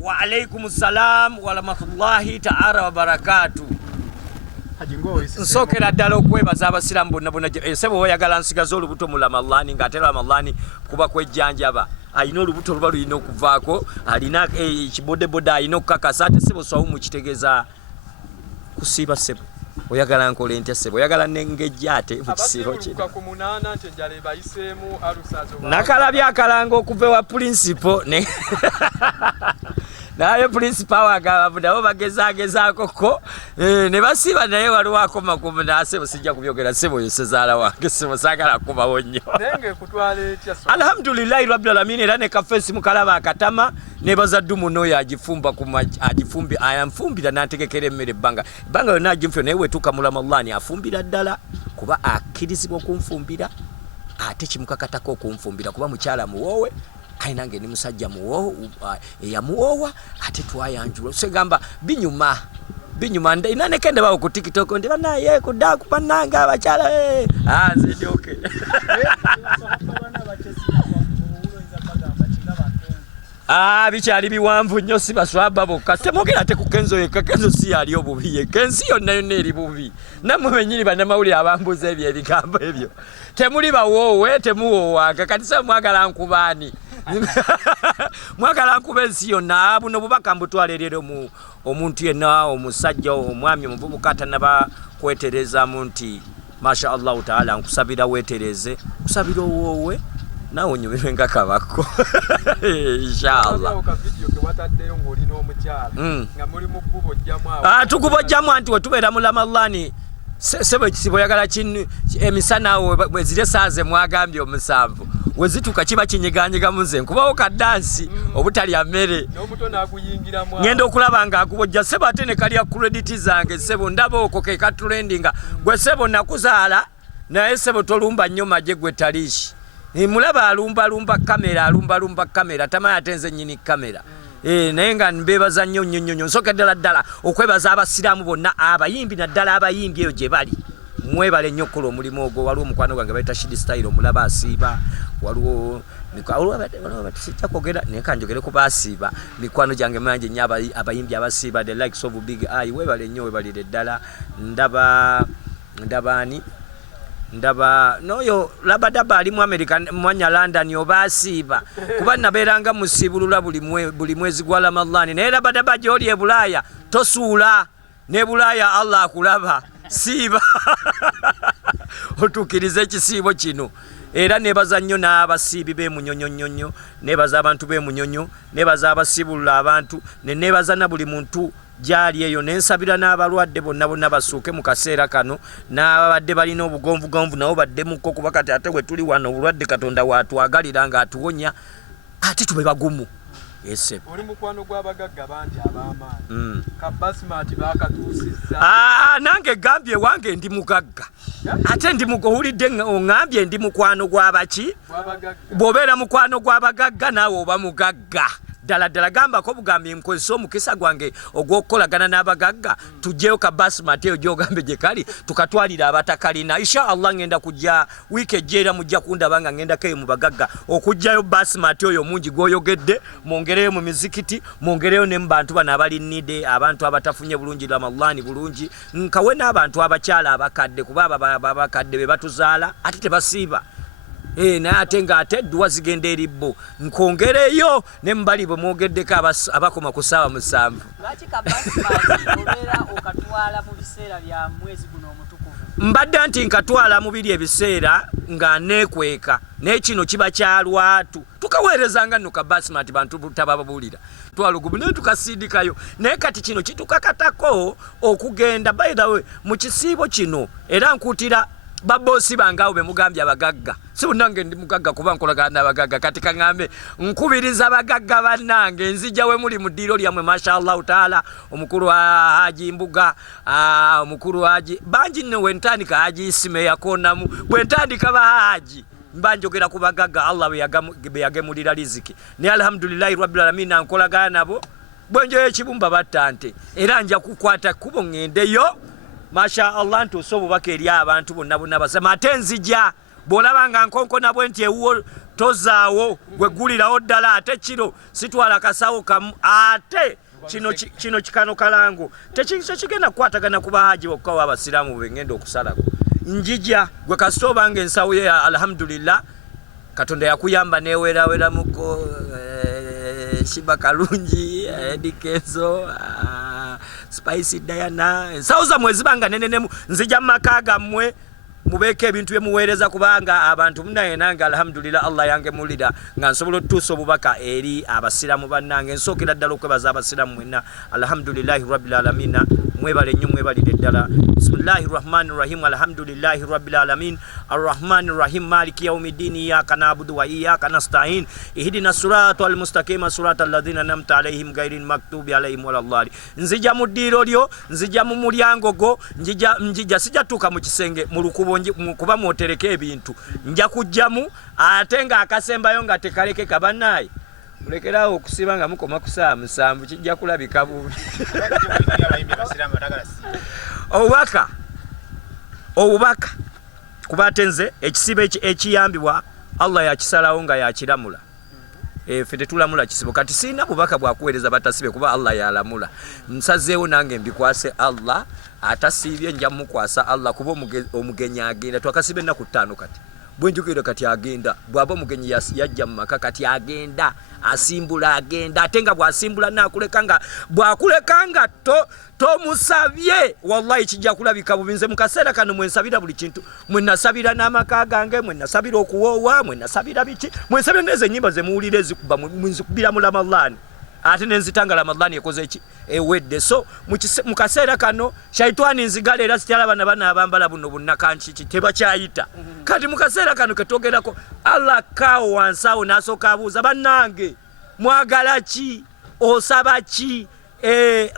Wa alaykum salam wa rahmatullahi ta'ala wa barakatuh. Nsokera ddala okwebaza abasiraamu bonna sebo oyagala nsigaza olubuto mu Ramadhani ng'ate Ramadhani kuba kwejjanjaba alina olubuto luba lulina okuvaako alina ekibodeboda alina okukakasa ate sebo swawumu kitegeeza kusiiba sebo oyagala nkole ntya sebo oyagala nengejja ate mu kisiibo kino nakalabya akalanga okuva ewa principal naye principal wagamba nabo bagezagezaako ko ne basiba naye waliwo akoma kumu nasebo sijja kubyogera sebo yosezaala wange sebo saagala kubawo nnyo alhamdulillahi rabbil alamin era ne kafeesi mukalaba akatama nebaza ddumu n'oyo ayamfumbira n'antegekera emmere ebbanga yonna agimfira naye wetuuka mu Ramadhani afumbira ddala kuba akkirizibwa okunfumbira ate kimukakatako okunfumbira kuba mukyala muwoowe kainange ni musajja muwo eyamuwowa ate twayanjula segamba binyuma inane kende bawo ku TikTok ndi banaye kudaku bananga abakyala nze okay bikyali biwanvu nnyo si baswaba bokka temogera ate ku Kenzo yekka Kenzo si yali obubi ye Kenzo yonna eri bubi namwe benyini bannamawulire abambuza ebyo ebigambo ebyo temuli bawoowe temuwoowanga kati se mwagala nkubaani mwagala nkuba ensi yonna buno bubaka mbutwalirire omuntu yenna omusajja omwami omuvubuka atanaba kweterezamu nti masha allahu taala nkusabira weetereze kusabira owoowe nawe onyumirwe nga Kabako inshallah tukubojjamu anti wetubeera mu Ramadhani sebo ekisibo yagala emisana bwe zire saaze mwagambye omusanvu wezituka kiba kinyiganyiga muze nkubawo kaddansi obutali amere ngenda okulaba nga akubojja sebo ate ne kalya credit zange sebo ndaba oko ke katrendinga gwe sebo nakuzaala naye sebo tolumba nnyo maje gwe talishi mulaba alumba kamera tamaya atenze nyini kamera naye nga mbebaza nnyo nsokedde ddala okwebaza abasiraamu bonna abayimbi naddala abayimbi eyo gye bali mwebale nnyo okukola omulimu ogwo waliwo omukwano gwange bayita Shidi Style omulaba asiiba waliwo sijja kwogera naye kanjogere ku baasiiba mikwano gyange mangi nnyo abayimbi abasiiba the likes of Big Eye webale nnyo webalire ddala ndaba noyo labadaba ali mu America mwanya London obasiiba kuba nabeeranga musibulula buli mwezi gwa Ramadhani naye labadaba gy'oli e Bulaaya tosuula ne Bulaaya Allah akulaba siiba otuukiriza ekisiibo kino era nebaza nnyo n'abasiibi b'emunyonyonyonyo nebaza abantu b'emunyonyo nebaza abasibulula abantu nebaza na buli muntu gyali eyo nensabira n'abalwadde bonna basuuke mu kaseera kano n'ababadde balina obugonvugonvu nabo baddemukko kuba kati ate bwe tuli wano obulwadde Katonda waatwagalira ng'atuwonya ate tube bagumu oli mukwano gw'abagagga bangi ab'amaanyi kabasmati baakatuusizza nange gambye wange ndi mugagga ate ndi owulidde oŋŋambye ndi mukwano gw'abaki bw'obeera mukwano gw'abagagga naawe oba mugagga ddala gambako bugambi nkozesa omukisa gwange ogw'okukolagana n'abagagga tujjeyo kabasmati eyo gy'ogambe gye kali tukatwalira abatakalina inshallah ngenda kujja wiiki ejja era mujja kundaba nga ngendako eyo mu bagagga okujjayo basmati oyo mungi gw'oyogedde mwongereyo mu mizikiti mwongereyo ne mu bantu bano abali nide abantu abatafunye bulungi Ramadhani bulungi nkawe n'abantu abakyala abakadde kuba abakadde be batuzaala ate tebasiiba naye ate ng'ate dduwa zigenda eribbo nkongereyo ne mbali bwe mwogeddeko abakoma ku ssaawa 7 lwaki kabasmati obeera okatwala mu biseera bya mwezi guno omutukuvu mbadde nti nkatwala mu biri ebiseera nga neekweka naye kino kiba kyalwatu tukaweerezanga nno kabasmati bantu tababulira twalugubu naye tukasindikayo naye kati kino kitukakatako okugenda by the way mu kisiibo kino era nkuutira babosi bangawo be mugambye abagagga sibunange ndi mugagga kuba nkolagana n'abagagga kati kaŋŋambe nkubiriza abagagga bannange nzija we muli mu ddiiro lyammwe mashallahu taala omukulu wa Haji Mbuga omukulu Haji bangi nno wentandika Haji Isime yakonamu bwentandika bahaji mbanjogera ku bagagga Allah be yagemulira riziki ne alhamdulillahi rabbil alamin nkolagana nabo bwenjoyo ekibumba battante era nja kukwata kubo ŋŋendeyo Masha Allah ntuusa obubaka eri abantu bonna basema ate nzija bw'olaba nga nkonkona bwe nti ewuwo tozaawo gwegulirawo ddala ate kiro sitwala kasawo kamu ate kino kikano kalango tekigenda kukwatagana ku bahaji bokka wa abasiraamu bwengenda okusalako njija gwe kasita obanga ensawo ye alhamdulillah Katonda yakuyamba neweraweramuko Sheebah kalungi Dikezo Spicy Diana ensawo zammwe zibanga nenenemu nzija mu maka gammwe mubeke ebintu byemuweereza kubanga abantu munaye nange alhamdulillah Allah yange mulira nga nsobola otuusa obubaka eri abasiramu bannange nsookera ddala okwebaza abasiramu mwenna alhamdulillahi rabbil alamin mwebale nnyo mwebalire ddala bismillahi rahmani rahim alhamdulillahi rabbil alamin arrahmani rahim maliki yaumiddin iyyaka na'budu wa iyyaka nasta'in ihdina siratal mustaqim siratal ladzina an'amta alaihim ghayril maghdubi alaihim waladdallin nzija mu ddiiro lyo nzija mu mulyango go njija sijatuuka mu kisenge mu lukubo kuba mwotereka ebintu nja kujjamu ate nga akasembayo nga tekaleke kabanaye mulekerawo okusiba nga mukoma ku saa 7 kijja kulabika bubi obubaka kuba nze ekisibo ekiyambibwa Allah yakisalawo nga yakiramula ffe tetulamula kisibo kati sina bubaka bwakuweereza batasibe kuba Allah yalamula nsazeewo nange mbikwase Allah atasiibye nja mukwasa Allah kuba omugenyi agenda twakasibe ennaku 5 kati bwenjukira kati agenda bwaba omugenyi yajja mu maka kati agenda asimbula agenda ate nga bwasimbula nakulekanga bwakulekanga tomusabye wallahi kijja kulabika bubinze mu kaseera kano mwensabira buli kintu mwenasabira n'amaka gange mwenasabira okuwoowa mwenasabira biki mwensabira neze ennyimba ze muwulira ezikuba mwenzikubira mu Ramadhan ate nenzitanga Ramadhan ekoze eki ewedde so mu kaseera kano shaitani nzigala era sityala bana abambala buno bunnakanki tebakyayita kati mu kaseera kano ketogerako Allah kawo wansawo nasooka abuuza bannange mwagala ki osaba ki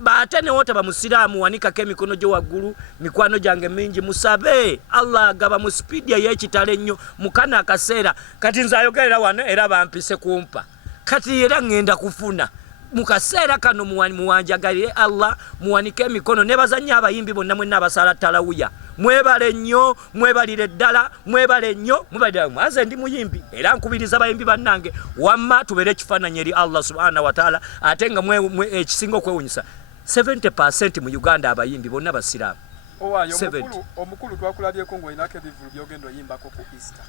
baate newoota bamusiraamu wanikako emikono gyo waggulu mikwano gyange mingi musabe Allah agaba mu speedi ey'ekitalo ennyo mukana akaseera kati nze ayogerera wano era bampise kumpa kati era ngenda kufuna mukaseera kano muwanjagalire Allah muwanike emikono nebazanya abayimbi bonna mwenna abasala talawuya mwebale nnyo mwebalire ddala mwebale nnyo mwebalire mwaze ndi muyimbi era nkubiriza abayimbi bannange wamma tubere ekifaananyi eri Allah subhanahu wa ta'ala ate nga ekisinga okwewunyisa 70% mu Uganda abayimbi bonna basiraamu owayo omukulu twakulabyeko ng'olinako ebivulu byogenda oyimbako ku Easter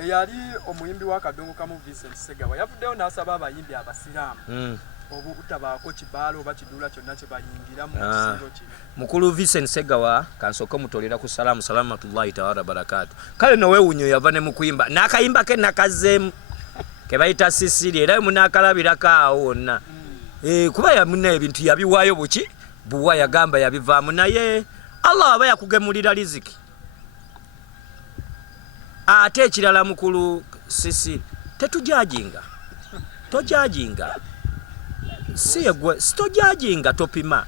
eyali omuyimbi wa kadongo kamu Vincent Segawa yavuddeyo n'asaba abayimbi abasiraamu obutabaako kibaalo oba kiduula kyonna kye bayingiramu kisingo kino mukulu Vincent Segawa kansooka mutolera ku salaamu salamatullahi taala barakatu kale noweewunyo yava ne mukuyimba n'akayimba ke nakazeemu ke bayita Sisiri era munaakalabirako awo wonna kuba yamuna ebintu yabiwaayo buki buwa yagamba yabivaamu naye Allah aba yakugemulira riziki ate ekirala mukulu Sisiri tetujajinga tojajinga siyegwe sitojajinga topima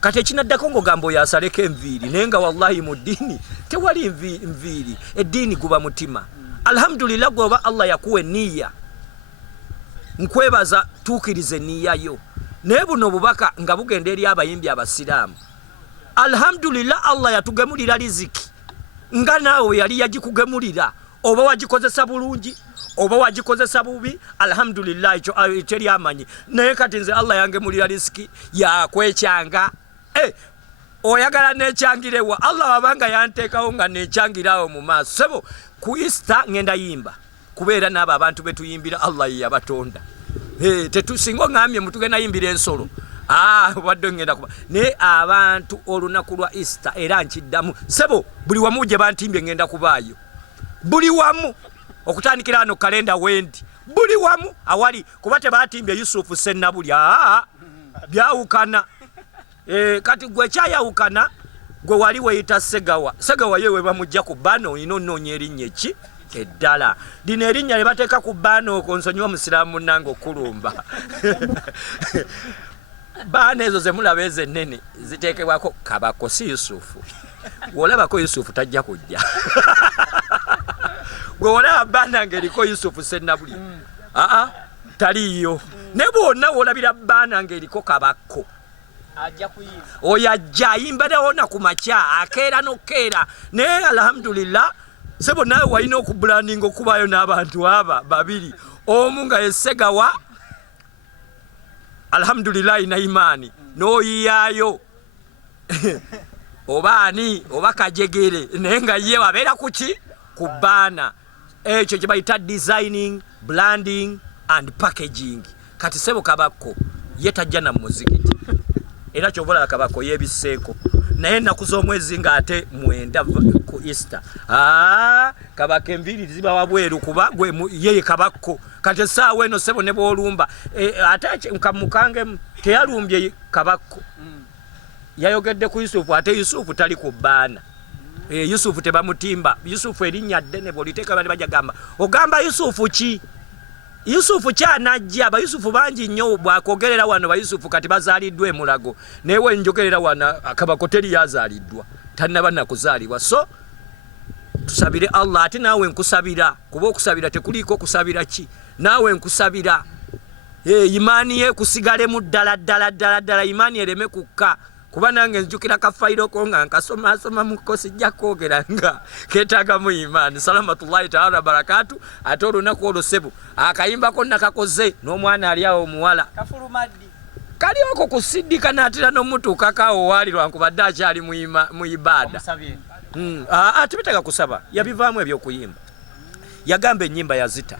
kati ekinaddako ng'ogamba oyo asaleko enviiri naye nga wallahi mu ddiini tewali enviiri eddiini guba mutima alhamdulillah gwoba Allah yakuwa enniya nkwebaza tuukiriza enniya yo naye buno obubaka nga bugenda eri abayimbi abasiraamu alhamdulillah Allah yatugemulira riziki nga naawe yali yagikugemulira oba wagikozesa bulungi oba wagikozesa bubi alhamdulillah ekyo teri amanyi naye kati nze Allah yangemulira riziki yakwekyanga oyagala necyangirewa Allah wabanga yanteekawo nga nekyangirawo mu maaso sebo ku Easter ngenda yimba kubeera n'abo abantu betuyimbira Allah ye yabatonda tetusinga ngambye mutugenda yimbira ensolo wadde ngenda kuba naye abantu olunaku lwa Easter era nkiddamu sebo buli wamu gye bantimbye ngenda kubaayo buli wamu okutandikira ano kalenda wendi buli wamu awali kuba tebatimbye Yusufu Sennabuli byawukana kati gwe kyayawukana gwe wali weyita Segawa yewe bamujja ku bano ino nnoonya erinnya ki eddala lino erinnya lye bateeka ku bano okonsonyiwa musiraamu nange okulumba baana ezo zemulaba ezo ennene ziteekebwako Kabako si Yusufu wolabako Yusufu tajja kujja gwe wolaba baana ng'eriko Yusufu Sennabuli taliyo ne bwonna wolabira baana ng'eriko Kabako oyo ajja ayimbadewo na ku makya akeera n'okeera naye alhamdulillah sebo nawe walina okubranding okubayo n'abantu aba babiri omu nga yesegawa alhamdulillah na imani n'oyiyayo obaani oba kajegere naye nga ye wabeera kuki ku baana ekyo kye bayita designing branding and packaging kati sebo Kabako ye tajja na muzikiti era kyobola Kabako yebiseeko naye ennaku z'omwezi ng'ate 9 ku Easter Kabako enviiri ziba wabweru kuba yeye Kabako kati essaawa eno sebo ne bw'olumba ate nkamukange teyalumbye Kabako yayogedde ku Yusufu ate Yusufu tali ku baana Yusufu tebamutimba Yusufu erinnya ddene bw'oliteeka bali bajagamba ogamba Yusufu ki Yusufu kyanajja Abayusufu bangi nnyo bw'akogerera wano Bayusufu kati bazaaliddwa emulago naye wenjogerera wano Kabako teri yazaaliddwa tannaba nakuzaalibwa so tusabire Allah ate naawe nkusabira kuba okusabira tekuliiko kusabira ki naawe nkusabira imaani ye kusigalemu ddala imaani ereme kukka kuba nange njukira kafayiro ko nga nkasoma mukosi jja kwogera nga keetaaga mu imaani salamatullahi taala barakatu ate olunaku olwo sebo akayimbako nakakoze n'omwana ali awo omuwala kali oko kusiddika n'atera n'omutuukako waali lwankubadde akyali mu ibaada tebetaaga kusaba yabivaamu ebyokuyimba yagamba ennyimba yazita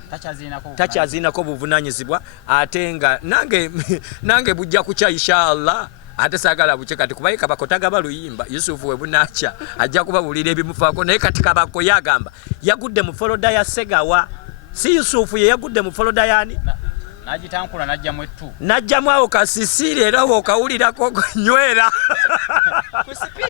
takyaziinako buvunaanyizibwa ate nga nange bujja kukya inshallah ate saagala buke kati kuba Kabako tagaba luyimba Yusufu we bunakya ajja kubabulira ebimufaako naye kati Kabako yagamba yagudde mu foloda ya segawa si Yusufu ye yagudde mu foloda yani najitankula najjamu awo kasisiri era okawulirako nywera